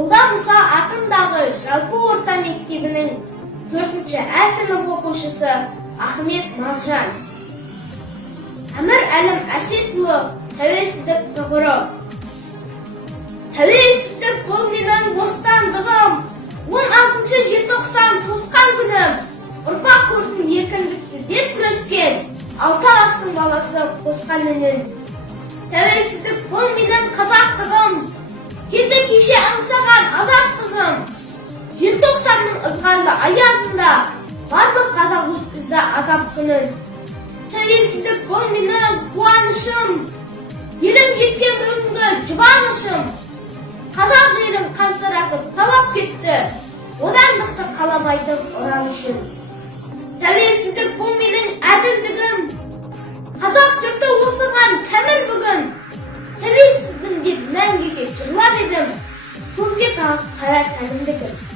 Молда Мұса атындағы жалпы орта мектебінің 4-ші А сынып оқушысы Ахмет Мағжан. Әмір Әлім Әсетұлы тәуелсіздік тұғыры. Тәуелсіздік бұл менің бостандығым, 16 желтоқсан туысқан күнім. Ұрпақ көрсін еркіндікті деп күрескен, 6 алаштың баласы қосқан үнін. Тәуелсіздік бұл менің қазақтығым, келді кеше аңсаған азаттығым. Желтоқсанның ызғарлы аязында барлық қазақ өткізді азап күнін. Тәуелсіздік бұл менің қуанышым, елім жеткен бүгінгі жұбанышым. Қазақ жерім қансыратып талап кетті, одан мықты қаламайтын ұран үшін. Тәуелсіздік бұл менің әділдігім, қазақ жұрты осыған кәміл бүгін. Тәуелсізбін деп мәңгіге жырлап едім, көкке қара кәдімдігім.